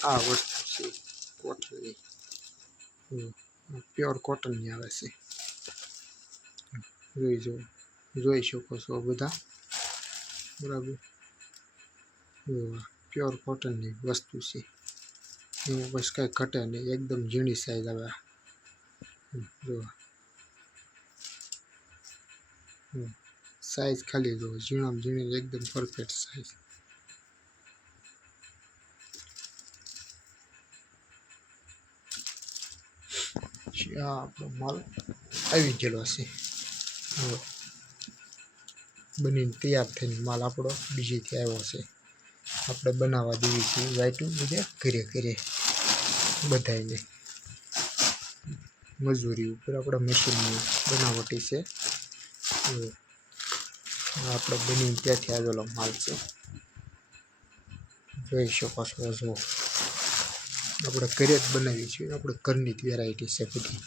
આ વસ્તુ છે કોટનની, પ્યોર કોટનની આવે છે, જોઈ શકો છો બધા બરાબર। પ્યોર કોટનની વસ્તુ છે, એમાં બસ કાંઈ ઘટે નહીં, એકદમ ઝીણી સાઈઝ આવે। જો સાઈઝ ખાલી જો ઝીણામાં ઝીણી એકદમ પરફેક્ટ સાઈઝ। આ આપણો માલ આવી ગયેલો છે, બનીને તૈયાર થઈને માલ આપણો બીજેથી આવ્યો છે। આપણે બનાવવા દેવી છે વાઈટું બધે ઘરે ઘરે બધાને મજૂરી ઉપર આપણા મશીનની બનાવટી છે। આપણે બનીને ત્યાંથી આવેલો માલ છે, જોઈ શકો છો। જો આપણે ઘરે જ બનાવીએ છીએ, આપણે ઘરની જ વેરાયટી છે બધી।